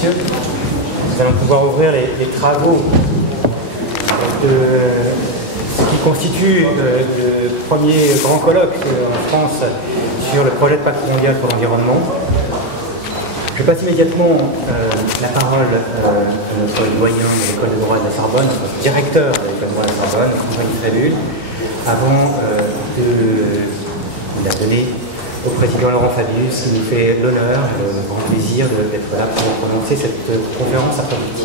messieurs, nous allons pouvoir ouvrir les travaux de ce qui constitue le premier grand colloque en France sur le projet de pacte mondial pour l'environnement. Je passe immédiatement la parole à notre doyen de l'école de droit de la Sorbonne, notre directeur de l'école de droit de la Sorbonne, Antoine Fabule, avant de la donner au président Laurent Fabius, qui nous fait l'honneur et le grand plaisir d'être là pour prononcer cette conférence après-midi.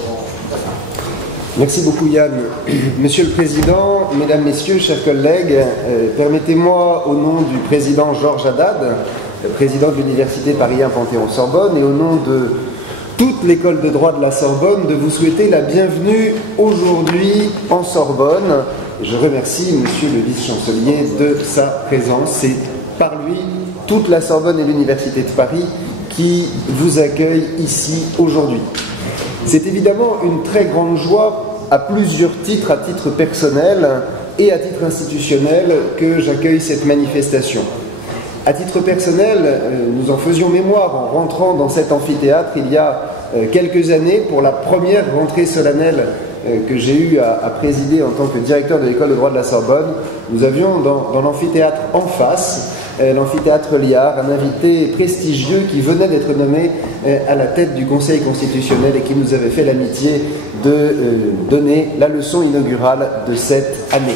Merci beaucoup Yann. Monsieur le Président, Mesdames, Messieurs, chers collègues, permettez-moi au nom du président Georges Haddad, président de l'Université Paris 1 Panthéon-Sorbonne, et au nom de toute l'école de droit de la Sorbonne, de vous souhaiter la bienvenue aujourd'hui en Sorbonne. Je remercie Monsieur le Vice-Chancelier de sa présence. C'est par lui toute la Sorbonne et l'Université de Paris qui vous accueillent ici aujourd'hui. C'est évidemment une très grande joie à plusieurs titres, à titre personnel et à titre institutionnel, que j'accueille cette manifestation. À titre personnel, nous en faisions mémoire en rentrant dans cet amphithéâtre il y a quelques années pour la première rentrée solennelle que j'ai eu à présider en tant que directeur de l'école de droit de la Sorbonne. Nous avions dans l'amphithéâtre en face, l'amphithéâtre Liard, un invité prestigieux qui venait d'être nommé à la tête du Conseil constitutionnel et qui nous avait fait l'amitié de donner la leçon inaugurale de cette année.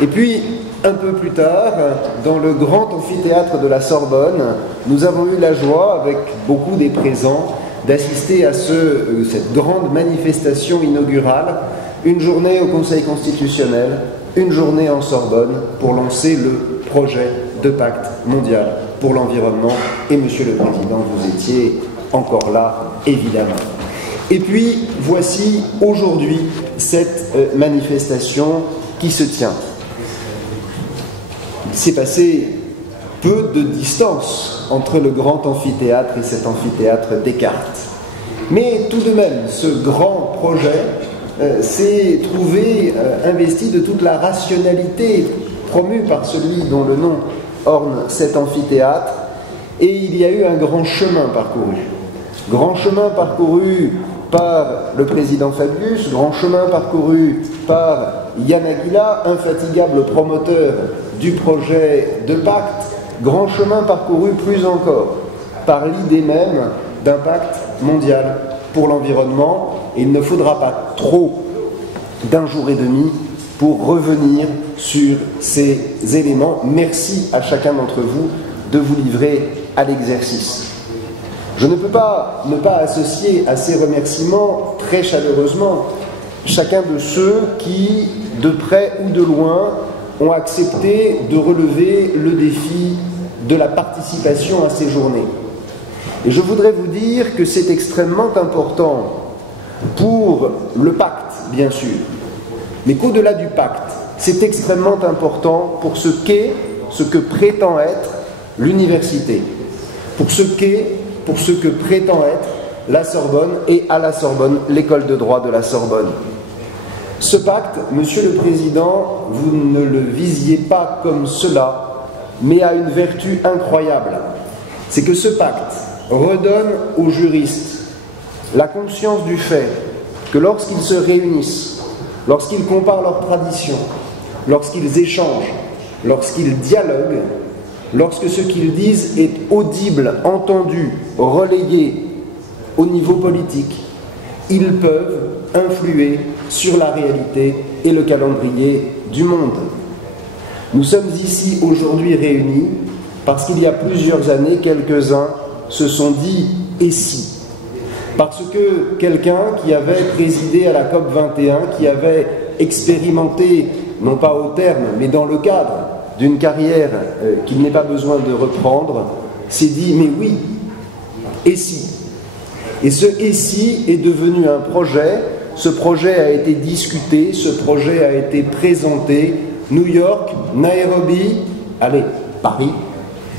Et puis, un peu plus tard, dans le grand amphithéâtre de la Sorbonne, nous avons eu la joie, avec beaucoup des présents, d'assister à cette grande manifestation inaugurale, une journée au Conseil constitutionnel, une journée en Sorbonne, pour lancer le projet de pacte mondial pour l'environnement. Et Monsieur le Président, vous étiez encore là, évidemment. Et puis, voici aujourd'hui cette manifestation qui se tient. Il s'est passé peu de distance entre le grand amphithéâtre et cet amphithéâtre Descartes. Mais tout de même, ce grand projet s'est trouvé investi de toute la rationalité promue par celui dont le nom orne cet amphithéâtre, et il y a eu un grand chemin parcouru. Grand chemin parcouru par le président Fabius, grand chemin parcouru par Yann Aguila, infatigable promoteur du projet de pacte, grand chemin parcouru plus encore par l'idée même d'un pacte mondial pour l'environnement. Et il ne faudra pas trop d'un jour et demi pour revenir sur ces éléments. Merci à chacun d'entre vous de vous livrer à l'exercice. Je ne peux pas ne pas associer à ces remerciements très chaleureusement chacun de ceux qui, de près ou de loin, ont accepté de relever le défi de la participation à ces journées. Et je voudrais vous dire que c'est extrêmement important pour le pacte, bien sûr, mais qu'au-delà du pacte, c'est extrêmement important pour ce qu'est, ce que prétend être l'université, pour ce qu'est, pour ce que prétend être la Sorbonne et à la Sorbonne, l'école de droit de la Sorbonne. Ce pacte, Monsieur le Président, vous ne le visiez pas comme cela, mais a une vertu incroyable. C'est que ce pacte redonne aux juristes la conscience du fait que lorsqu'ils se réunissent, lorsqu'ils comparent leurs traditions, lorsqu'ils échangent, lorsqu'ils dialoguent, lorsque ce qu'ils disent est audible, entendu, relayé au niveau politique, ils peuvent influer sur la réalité et le calendrier du monde. Nous sommes ici aujourd'hui réunis parce qu'il y a plusieurs années, quelques-uns se sont dit « et si ?» Parce que quelqu'un qui avait présidé à la COP21, qui avait expérimenté, non pas au terme, mais dans le cadre d'une carrière qu'il n'est pas besoin de reprendre, s'est dit « mais oui, et si ?» Et ce « et si » est devenu un projet. Ce projet a été discuté, ce projet a été présenté. New York, Nairobi, allez, Paris,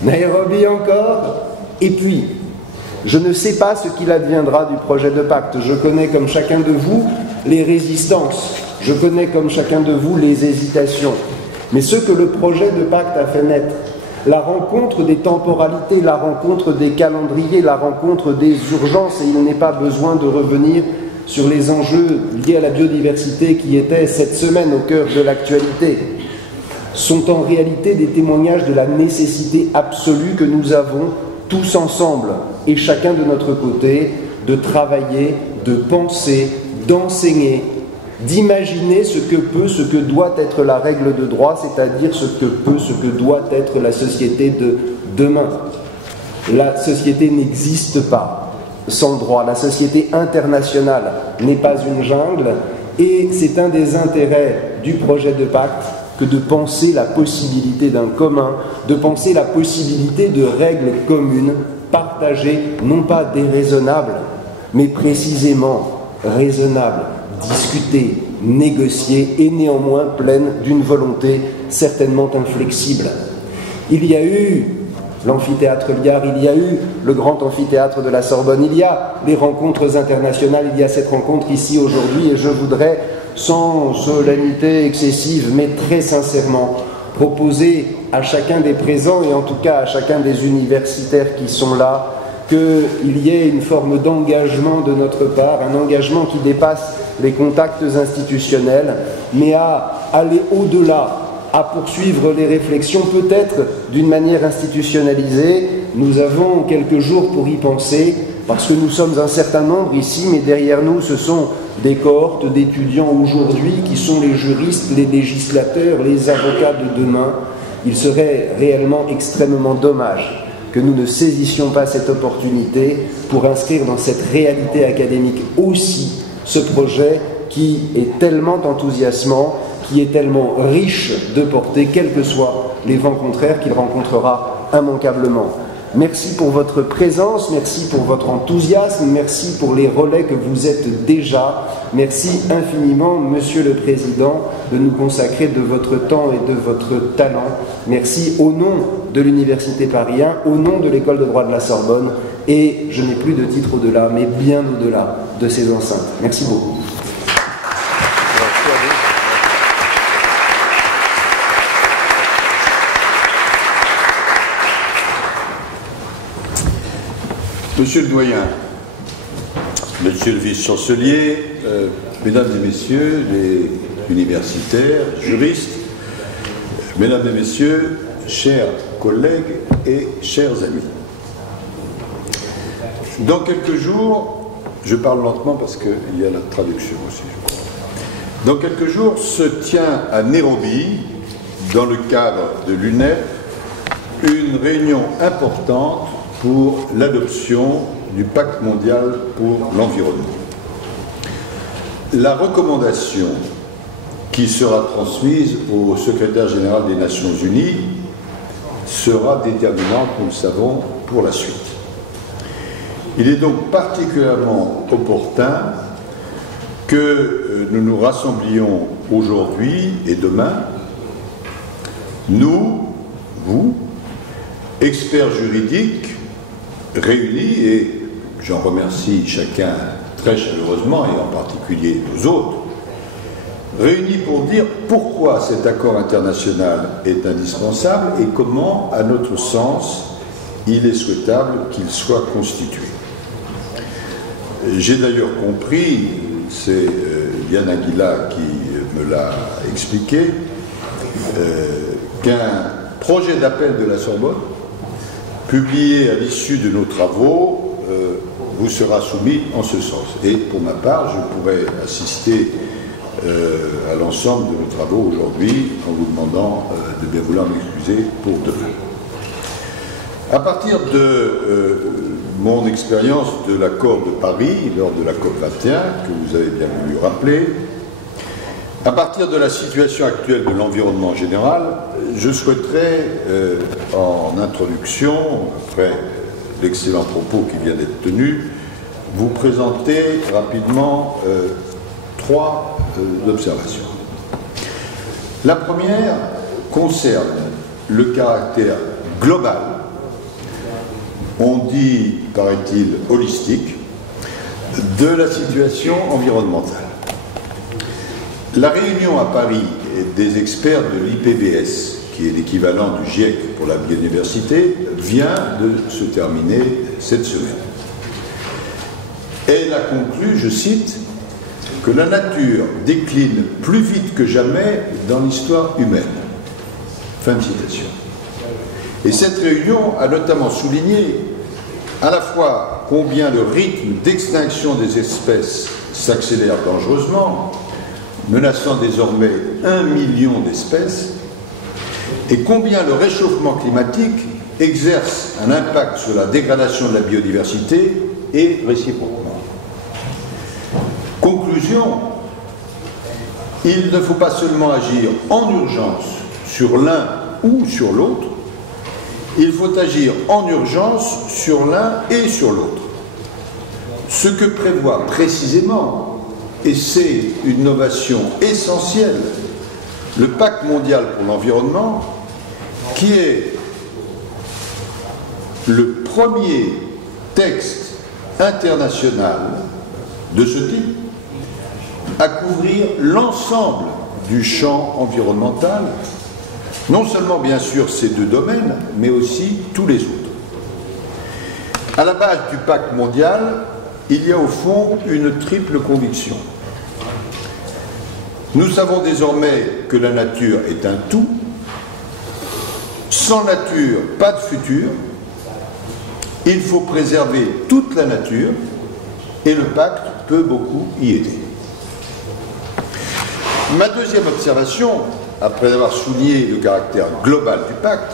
Nairobi encore, et puis, je ne sais pas ce qu'il adviendra du projet de pacte. Je connais comme chacun de vous les résistances, je connais comme chacun de vous les hésitations. Mais ce que le projet de pacte a fait naître, la rencontre des temporalités, la rencontre des calendriers, la rencontre des urgences, et il n'est pas besoin de revenir sur les enjeux liés à la biodiversité qui étaient cette semaine au cœur de l'actualité, sont en réalité des témoignages de la nécessité absolue que nous avons tous ensemble, et chacun de notre côté, de travailler, de penser, d'enseigner, d'imaginer ce que peut, ce que doit être la règle de droit, c'est-à-dire ce que peut, ce que doit être la société de demain. La société n'existe pas sans droit. La société internationale n'est pas une jungle, et c'est un des intérêts du projet de pacte que de penser la possibilité d'un commun, de penser la possibilité de règles communes, partagées, non pas déraisonnables, mais précisément raisonnables, discutées, négociées et néanmoins pleines d'une volonté certainement inflexible. Il y a eu l'amphithéâtre Liard, il y a eu le grand amphithéâtre de la Sorbonne, il y a les rencontres internationales, il y a cette rencontre ici aujourd'hui, et je voudrais, sans solennité excessive, mais très sincèrement, proposer à chacun des présents, et en tout cas à chacun des universitaires qui sont là, qu'il y ait une forme d'engagement de notre part, un engagement qui dépasse les contacts institutionnels, mais à aller au-delà, à poursuivre les réflexions, peut-être d'une manière institutionnalisée. Nous avons quelques jours pour y penser, parce que nous sommes un certain nombre ici, mais derrière nous, ce sont des cohortes d'étudiants aujourd'hui qui sont les juristes, les législateurs, les avocats de demain. Il serait réellement extrêmement dommage que nous ne saisissions pas cette opportunité pour inscrire dans cette réalité académique aussi ce projet qui est tellement enthousiasmant, qui est tellement riche de portée, quels que soient les vents contraires qu'il rencontrera immanquablement. Merci pour votre présence, merci pour votre enthousiasme, merci pour les relais que vous êtes déjà. Merci infiniment, Monsieur le Président, de nous consacrer de votre temps et de votre talent. Merci au nom de l'Université Paris 1, au nom de l'École de droit de la Sorbonne, et je n'ai plus de titre au-delà, mais bien au-delà de ces enceintes. Merci beaucoup. Monsieur le doyen, monsieur le vice-chancelier, mesdames et messieurs les universitaires, juristes, mesdames et messieurs, chers collègues et chers amis. Dans quelques jours, je parle lentement parce qu'il y a la traduction aussi. Dans quelques jours se tient à Nairobi, dans le cadre de l'UNEP, une réunion importante pour l'adoption du pacte mondial pour l'environnement. La recommandation qui sera transmise au secrétaire général des Nations Unies sera déterminante, nous le savons, pour la suite. Il est donc particulièrement opportun que nous nous rassemblions aujourd'hui et demain, nous, vous, experts juridiques, réunis, et j'en remercie chacun très chaleureusement, et en particulier nous autres, réunis pour dire pourquoi cet accord international est indispensable et comment, à notre sens, il est souhaitable qu'il soit constitué. J'ai d'ailleurs compris, c'est Yann Aguila qui me l'a expliqué, qu'un projet d'appel de la Sorbonne, publié à l'issue de nos travaux, vous sera soumis en ce sens. Et pour ma part, je pourrais assister à l'ensemble de nos travaux aujourd'hui en vous demandant de bien vouloir m'excuser pour demain. À partir de mon expérience de l'accord de Paris lors de la COP21, que vous avez bien voulu rappeler, à partir de la situation actuelle de l'environnement en général, je souhaiterais, en introduction, après l'excellent propos qui vient d'être tenu, vous présenter rapidement trois observations. La première concerne le caractère global, on dit, paraît-il, holistique, de la situation environnementale. La réunion à Paris des experts de l'IPBES qui est l'équivalent du GIEC pour la biodiversité, vient de se terminer cette semaine. Elle a conclu, je cite, que la nature décline plus vite que jamais dans l'histoire humaine. Fin de citation. Et cette réunion a notamment souligné à la fois combien le rythme d'extinction des espèces s'accélère dangereusement, menaçant désormais 1 million d'espèces, et combien le réchauffement climatique exerce un impact sur la dégradation de la biodiversité et réciproquement. Conclusion, il ne faut pas seulement agir en urgence sur l'un ou sur l'autre, il faut agir en urgence sur l'un et sur l'autre. Ce que prévoit précisément, et c'est une innovation essentielle, le Pacte mondial pour l'environnement, qui est le premier texte international de ce type à couvrir l'ensemble du champ environnemental, non seulement bien sûr ces deux domaines, mais aussi tous les autres. À la base du Pacte mondial, il y a au fond une triple conviction. Nous savons désormais que la nature est un tout. Sans nature, pas de futur. Il faut préserver toute la nature et le pacte peut beaucoup y aider. Ma deuxième observation, après avoir souligné le caractère global du pacte,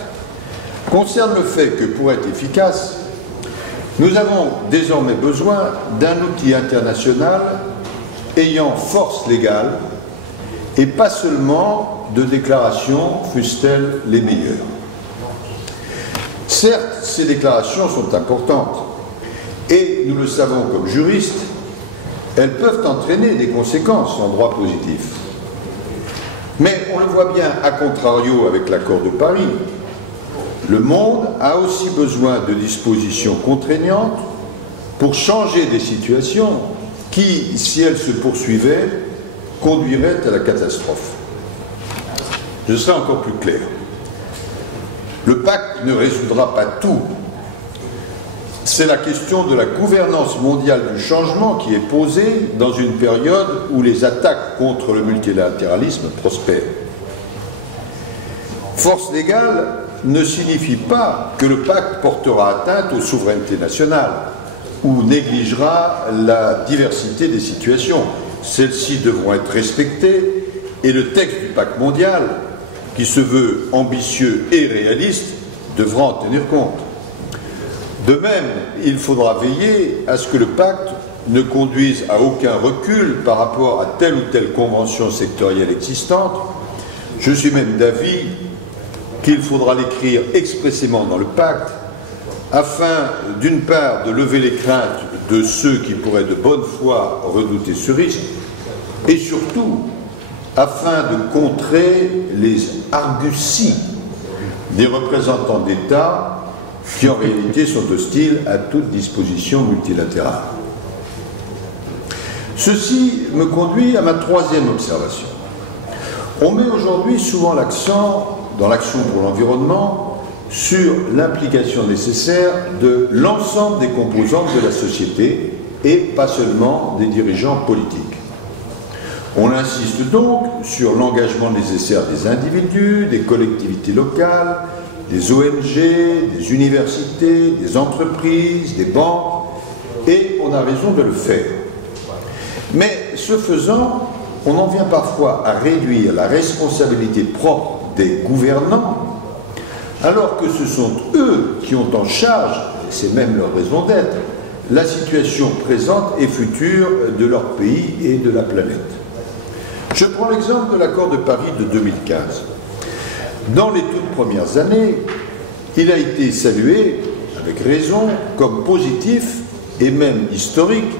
concerne le fait que pour être efficace, nous avons désormais besoin d'un outil international ayant force légale et pas seulement de déclarations, fussent-elles les meilleures. Certes, ces déclarations sont importantes et, nous le savons comme juristes, elles peuvent entraîner des conséquences en droit positif. Mais on le voit bien à contrario avec l'accord de Paris, le monde a aussi besoin de dispositions contraignantes pour changer des situations qui, si elles se poursuivaient, conduiraient à la catastrophe. Je serai encore plus clair. Le pacte ne résoudra pas tout. C'est la question de la gouvernance mondiale du changement qui est posée dans une période où les attaques contre le multilatéralisme prospèrent. Force légale ne signifie pas que le pacte portera atteinte aux souverainetés nationales ou négligera la diversité des situations. Celles-ci devront être respectées et le texte du pacte mondial, qui se veut ambitieux et réaliste, devra en tenir compte. De même, il faudra veiller à ce que le pacte ne conduise à aucun recul par rapport à telle ou telle convention sectorielle existante. Je suis même d'avis qu'il faudra l'écrire expressément dans le pacte afin, d'une part, de lever les craintes de ceux qui pourraient de bonne foi redouter ce risque et surtout afin de contrer les arguties des représentants d'État qui en réalité sont hostiles à toute disposition multilatérale. Ceci me conduit à ma troisième observation. On met aujourd'hui souvent l'accent, dans l'action pour l'environnement, sur l'implication nécessaire de l'ensemble des composantes de la société et pas seulement des dirigeants politiques. On insiste donc sur l'engagement nécessaire des individus, des collectivités locales, des ONG, des universités, des entreprises, des banques, et on a raison de le faire. Mais ce faisant, on en vient parfois à réduire la responsabilité propre des gouvernants, alors que ce sont eux qui ont en charge, et c'est même leur raison d'être, la situation présente et future de leur pays et de la planète. Je prends l'exemple de l'accord de Paris de 2015. Dans les toutes premières années, il a été salué, avec raison, comme positif et même historique,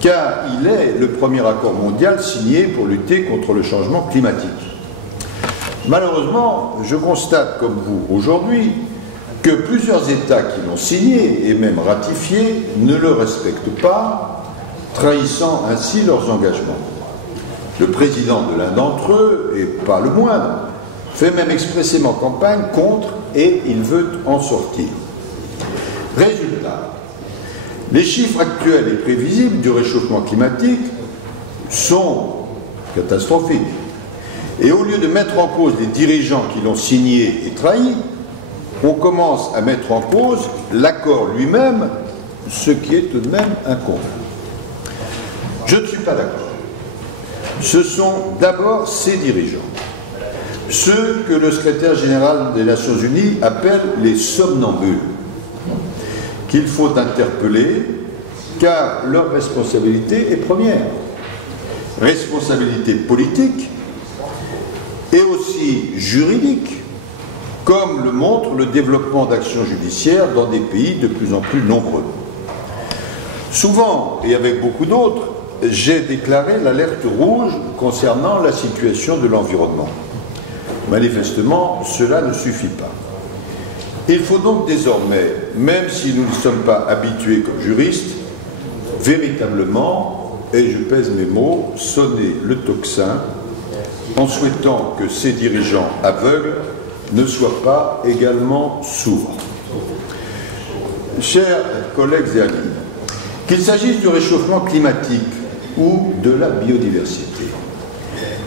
car il est le premier accord mondial signé pour lutter contre le changement climatique. Malheureusement, je constate comme vous aujourd'hui que plusieurs États qui l'ont signé et même ratifié ne le respectent pas, trahissant ainsi leurs engagements. Le président de l'un d'entre eux, et pas le moindre, fait même expressément campagne contre et il veut en sortir. Résultat, les chiffres actuels et prévisibles du réchauffement climatique sont catastrophiques. Et au lieu de mettre en cause les dirigeants qui l'ont signé et trahi, on commence à mettre en cause l'accord lui-même, ce qui est tout de même un comble. Je ne suis pas d'accord. Ce sont d'abord ces dirigeants, ceux que le secrétaire général des Nations Unies appelle les somnambules, qu'il faut interpeller, car leur responsabilité est première. Responsabilité politique et aussi juridique, comme le montre le développement d'actions judiciaires dans des pays de plus en plus nombreux. Souvent, et avec beaucoup d'autres, j'ai déclaré l'alerte rouge concernant la situation de l'environnement. Manifestement, cela ne suffit pas. Il faut donc désormais, même si nous ne sommes pas habitués comme juristes, véritablement, et je pèse mes mots, sonner le tocsin en souhaitant que ces dirigeants aveugles ne soient pas également sourds. Chers collègues et amis, qu'il s'agisse du réchauffement climatique ou de la biodiversité,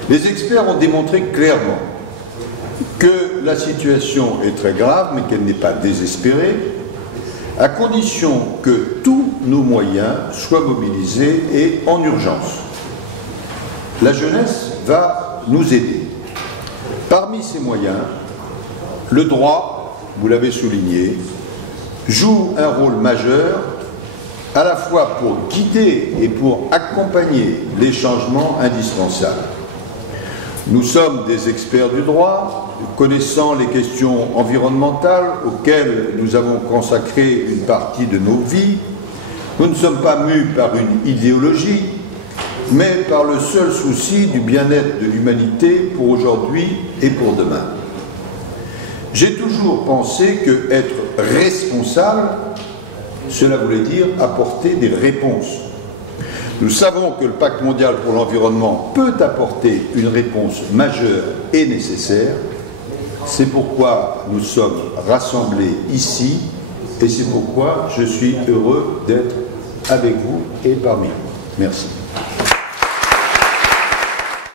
les experts ont démontré clairement que la situation est très grave, mais qu'elle n'est pas désespérée, à condition que tous nos moyens soient mobilisés et en urgence. La jeunesse va nous aider. Parmi ces moyens, le droit, vous l'avez souligné, joue un rôle majeur à la fois pour guider et pour accompagner les changements indispensables. Nous sommes des experts du droit, connaissant les questions environnementales auxquelles nous avons consacré une partie de nos vies. Nous ne sommes pas mus par une idéologie, mais par le seul souci du bien-être de l'humanité pour aujourd'hui et pour demain. J'ai toujours pensé que être responsable, cela voulait dire apporter des réponses. Nous savons que le Pacte mondial pour l'environnement peut apporter une réponse majeure et nécessaire. C'est pourquoi nous sommes rassemblés ici et c'est pourquoi je suis heureux d'être avec vous et parmi vous. Merci.